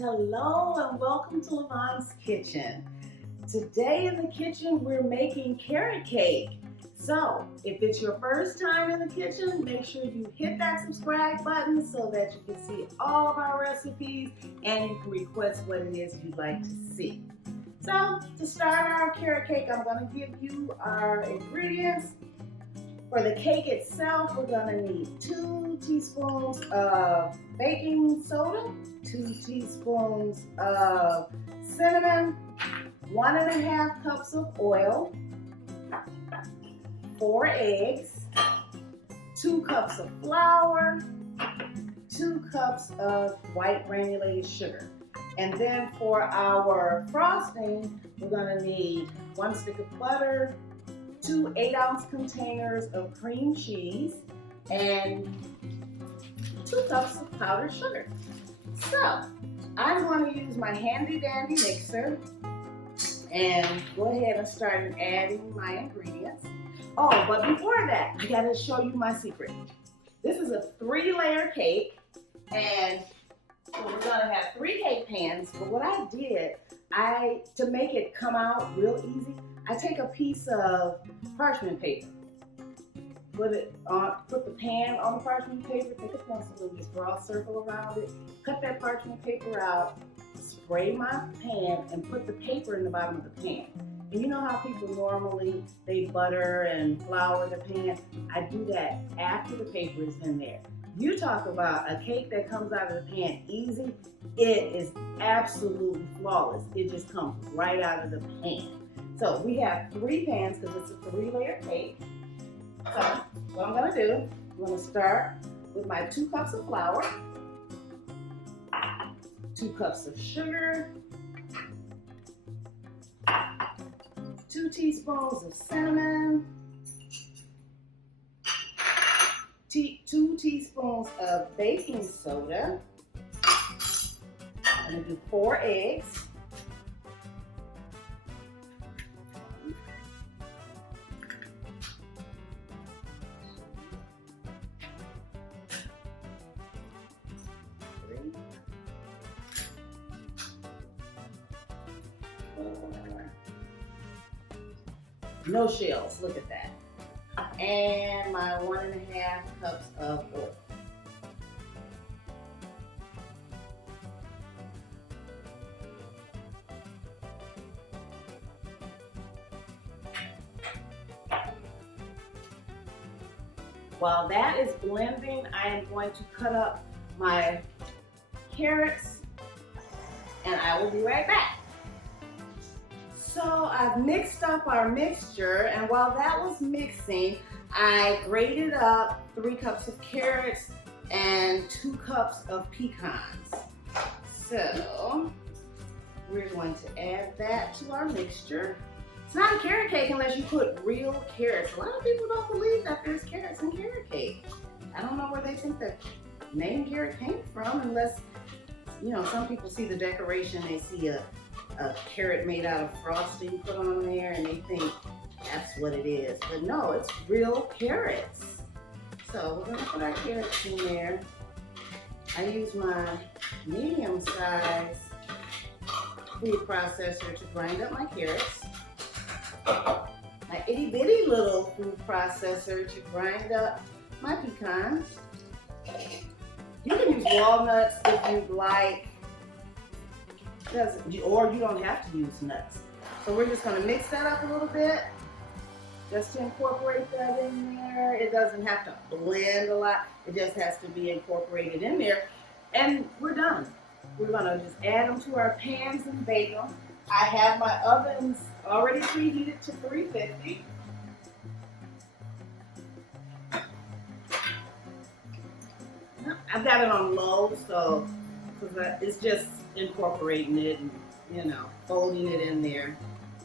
Hello and welcome to Lavonne's Kitchen. Today in the kitchen we're making carrot cake. So if it's your first time in the kitchen, make sure you hit that subscribe button so that you can see all of our recipes and you can request what it is you'd like to see. So to start our carrot cake, I'm going to give you our ingredients. For the cake itself, we're going to need 2 teaspoons of baking soda, 2 teaspoons of cinnamon, 1.5 cups of oil, 4 eggs, 2 cups of flour, 2 cups of white granulated sugar. And then for our frosting, we're going to need 1 stick of butter, 2 8-ounce containers of cream cheese, and 2 cups of powdered sugar. So I'm going to use my handy dandy mixer and go ahead and start adding my ingredients. Oh, but before that, I gotta show you my secret. This is a 3-layer cake, and so we're gonna have 3 cake pans. But what I did, to make it come out real easy, I take a piece of parchment paper, put the pan on the parchment paper, take a pencil and just draw a circle around it, cut that parchment paper out, spray my pan, and put the paper in the bottom of the pan. And you know how people normally, they butter and flour the pan? I do that after the paper is in there. You talk about a cake that comes out of the pan easy, it is absolutely flawless. It just comes right out of the pan. So we have 3 pans because it's a 3-layer cake. So what I'm gonna do, I'm gonna start with my 2 cups of flour, 2 cups of sugar, 2 teaspoons of cinnamon, 2 teaspoons of baking soda. I'm gonna do 4 eggs. No shells, look at that. And my 1.5 cups of oil. While that is blending, I am going to cut up my carrots and I will be right back. So I've mixed up our mixture, and while that was mixing, I grated up 3 cups of carrots and 2 cups of pecans. So we're going to add that to our mixture. It's not a carrot cake unless you put real carrots. A lot of people don't believe that there's carrots in carrot cake. I don't know where they think the name carrot came from, unless, you know, some people see the decoration, they see a carrot made out of frosting put on there and they think that's what it is. But no, it's real carrots. So we're gonna put our carrots in there. I use my medium size food processor to grind up my carrots. My itty bitty little food processor to grind up my pecans. You can use walnuts if you'd like. Or you don't have to use nuts. So we're just going to mix that up a little bit just to incorporate that in there. It doesn't have to blend a lot. It just has to be incorporated in there. And we're done. We're going to just add them to our pans and bake them. I have my ovens already preheated to 350. I've got it on low, so it's just incorporating it and, you know, folding it in there.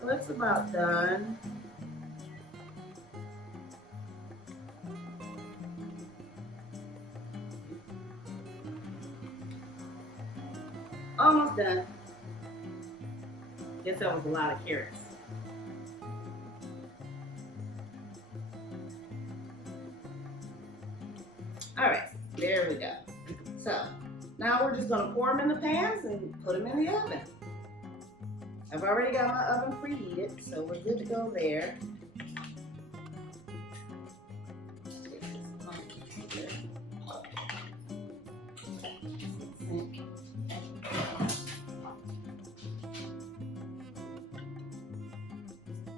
So it's about done. Almost done. Guess that was a lot of carrots. All right, there we go. So Now we're just gonna pour them in the pans and put them in the oven. I've already got my oven preheated, so we're good to go there.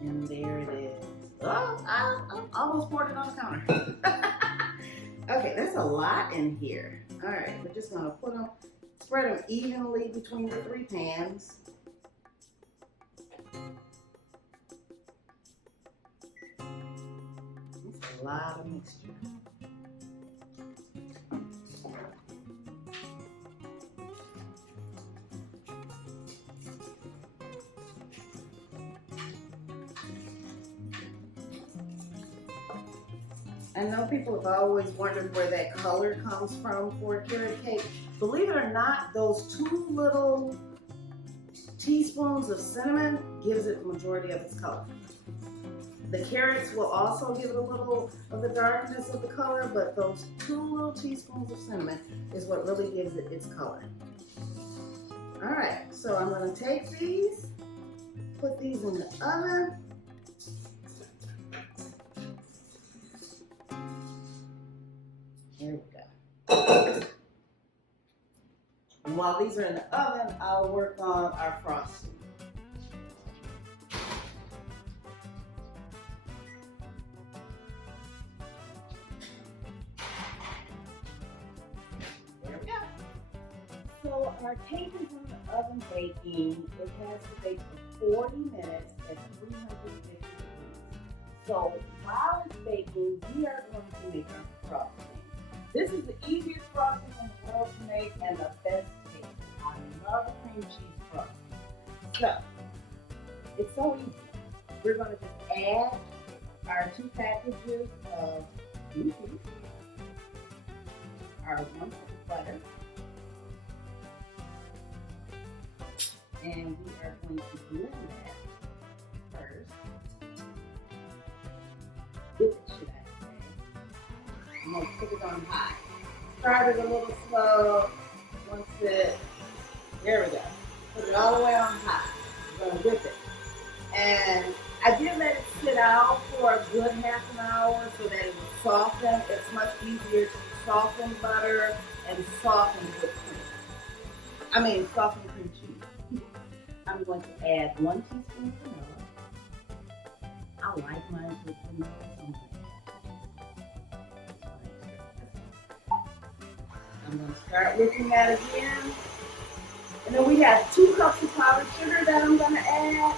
And there it is. Oh, I almost poured it on the counter. Okay, that's a lot in here. All right, we're just gonna put them, spread them evenly between the 3 pans. That's a lot of mixture. I know people have always wondered where that color comes from for a carrot cake. Believe it or not, those 2 little teaspoons of cinnamon gives it the majority of its color. The carrots will also give it a little of the darkness of the color, but those 2 little teaspoons of cinnamon is what really gives it its color. All right, so I'm gonna take these, put these in the oven. There we go. And while these are in the oven, I'll work on our frosting. There we go. So our cake is in the oven baking. It has to bake for 40 minutes at 350 degrees. So while it's baking, we are going to make our frosting. This is the easiest frosting in the world to make and the best cake. I love cream cheese frosting. So, it's so easy. We're going to just add our 2 packages of cream cheese, our 1 cup of butter, and we are going to blend that first. Whip it, should I say. I'm going to put it on high. Start it a little slow. Once it, there we go. Put it all the way on high. I'm going to whip it. And I did let it sit out for a good half an hour so that it would soften. It's much easier to soften butter and soften whipped cream. Soften cream cheese. I'm going to add 1 teaspoon of vanilla. I like mine with vanilla. I'm going to start whipping that again. And then we have 2 cups of powdered sugar that I'm going to add.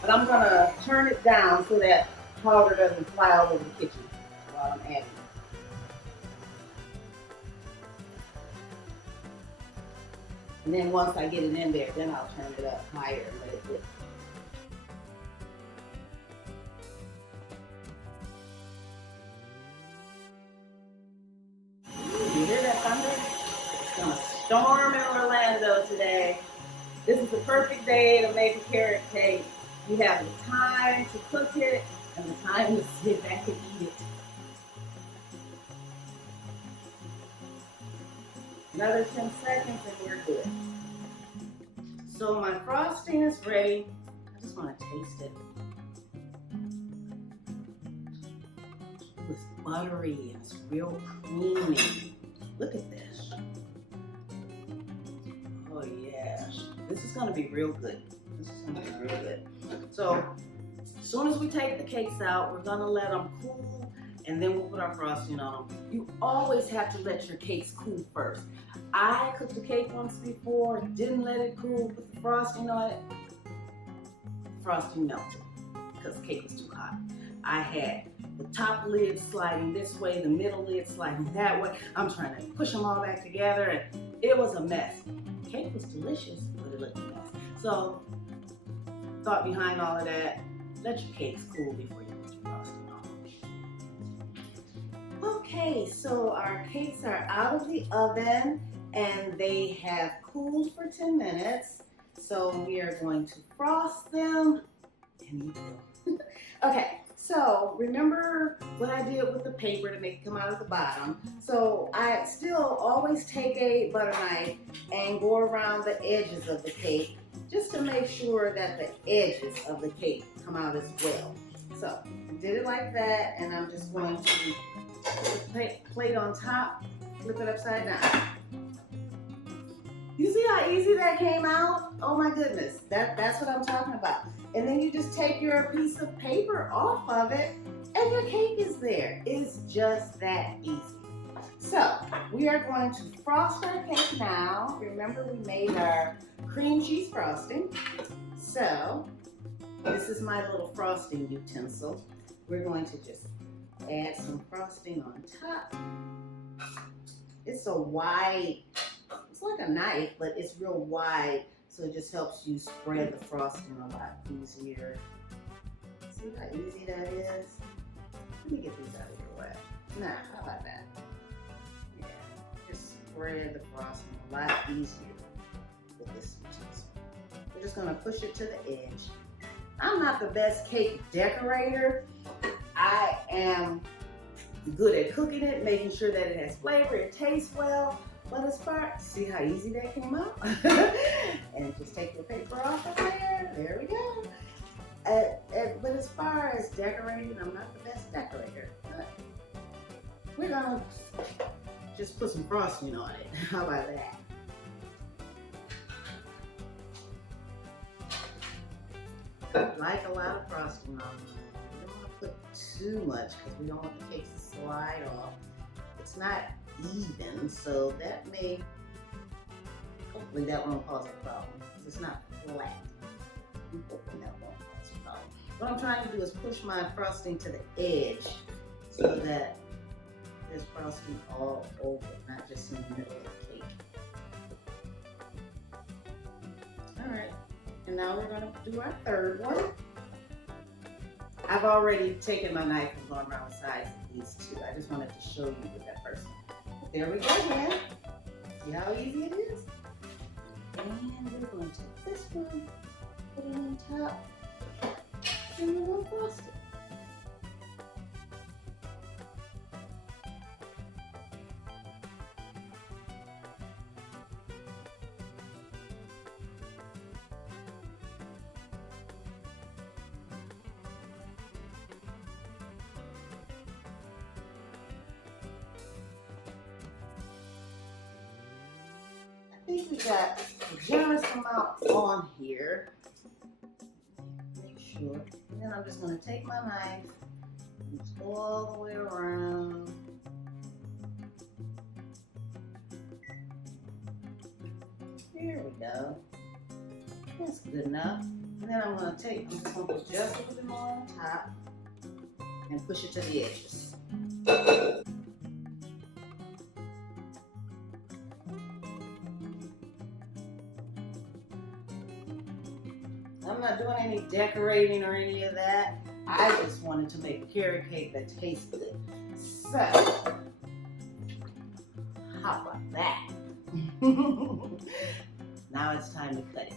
But I'm going to turn it down so that powder doesn't fly all over the kitchen while I'm adding it. And then once I get it in there, then I'll turn it up higher and let it whip. You hear that thunder? It's going to storm in Orlando today. This is the perfect day to make a carrot cake. You have the time to cook it and the time to sit back and eat it. Another 10 seconds and we're good. So my frosting is ready. I just want to taste it. It's buttery and it's real creamy. Look at this. Oh yeah, this is gonna be real good. This is gonna be real good. So as soon as we take the cakes out, we're gonna let them cool and then we'll put our frosting on them. You always have to let your cakes cool first. I cooked a cake once before, didn't let it cool, put the frosting on it. Frosting melted because the cake was too hot. I had the top lid sliding this way, the middle lid sliding that way. I'm trying to push them all back together and it was a mess. The cake was delicious, but it looked a mess. So, thought behind all of that, let your cakes cool before you put your frosting on. Okay, so our cakes are out of the oven and they have cooled for 10 minutes. So we are going to frost them and eat them. Okay, So remember what I did with the paper to make it come out at the bottom. So I still always take a butter knife and go around the edges of the cake just to make sure that the edges of the cake come out as well. So I did it like that, and I'm just going to put the plate on top, flip it upside down. You see how easy that came out? Oh my goodness, that's what I'm talking about. And then you just take your piece of paper off of it and your cake is there. It's just that easy. So we are going to frost our cake now. Remember, we made our cream cheese frosting. So this is my little frosting utensil. We're going to just add some frosting on top. It's a wide, it's like a knife, but it's real wide, so it just helps you spread the frosting a lot easier. See how easy that is? Let me get these out of your way. Now, how about that? Yeah, just spread the frosting a lot easier with this utensil. We're just gonna push it to the edge. I'm not the best cake decorator. I am good at cooking it, making sure that it has flavor, it tastes well. But as far, see how easy that came out? And just take your paper off of there. There we go. But as far as decorating, I'm not the best decorator. But we're gonna just put some frosting on it. How about that? I like a lot of frosting on it. We don't want to put too much because we don't want the cakes to slide off. It's not even, so that may, hopefully that won't cause a problem because it's not flat. I'm hoping that won't cause a problem. What I'm trying to do is push my frosting to the edge so that there's frosting all over, not just in the middle of the cake. All right, and now we're gonna do our third one. I've already taken my knife and gone around the sides of these two. I just wanted to show you with that first one. There we go, man. See how easy it is? And we're going to take this one, put it on top, and we're going to frost it. I think we got a generous amount on here. Make sure. And then I'm just going to take my knife and go all the way around. Here we go. That's good enough. And then I'm just going to put just a little bit more on top and push it to the edges. I'm not doing any decorating or any of that. I just wanted to make a carrot cake that tastes good. So, how about that? Now it's time to cut it.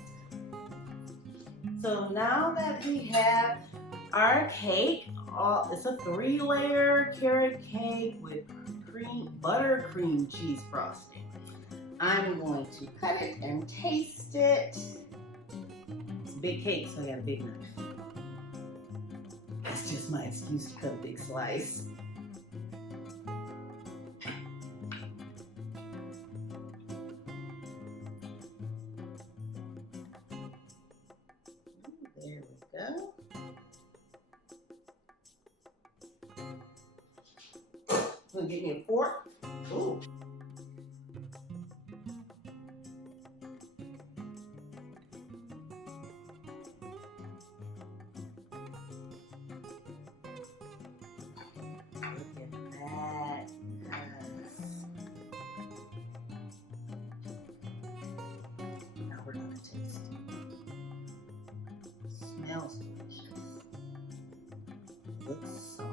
So now that we have our cake, it's a 3-layer carrot cake with buttercream cheese frosting. I'm going to cut it and taste it. Big cake, so I got a big knife. That's just my excuse to cut a big slice. There we go. Gonna get me a fork. Ooh. Smells delicious. Looks soft.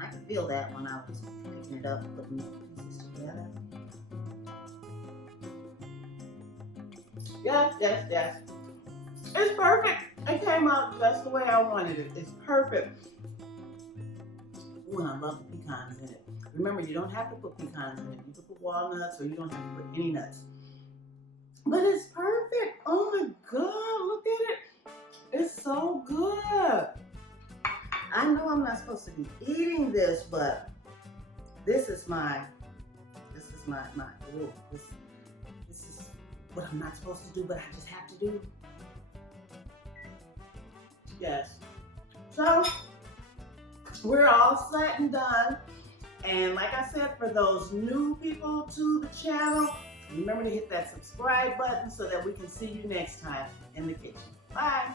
I can feel that when I was picking it up, putting the pieces together. Yes. It's perfect. It came out just the way I wanted it. It's perfect. Ooh, and I love the pecans in it. Remember, you don't have to put pecans in it. You can put walnuts or you don't have to put any nuts. But it's perfect. Oh my God, look at it. It's so good. I know I'm not supposed to be eating this, but this is my ooh, this is what I'm not supposed to do, but I just have to do. Yes. So we're all set and done. And like I said, for those new people to the channel, remember to hit that subscribe button so that we can see you next time in the kitchen. Bye.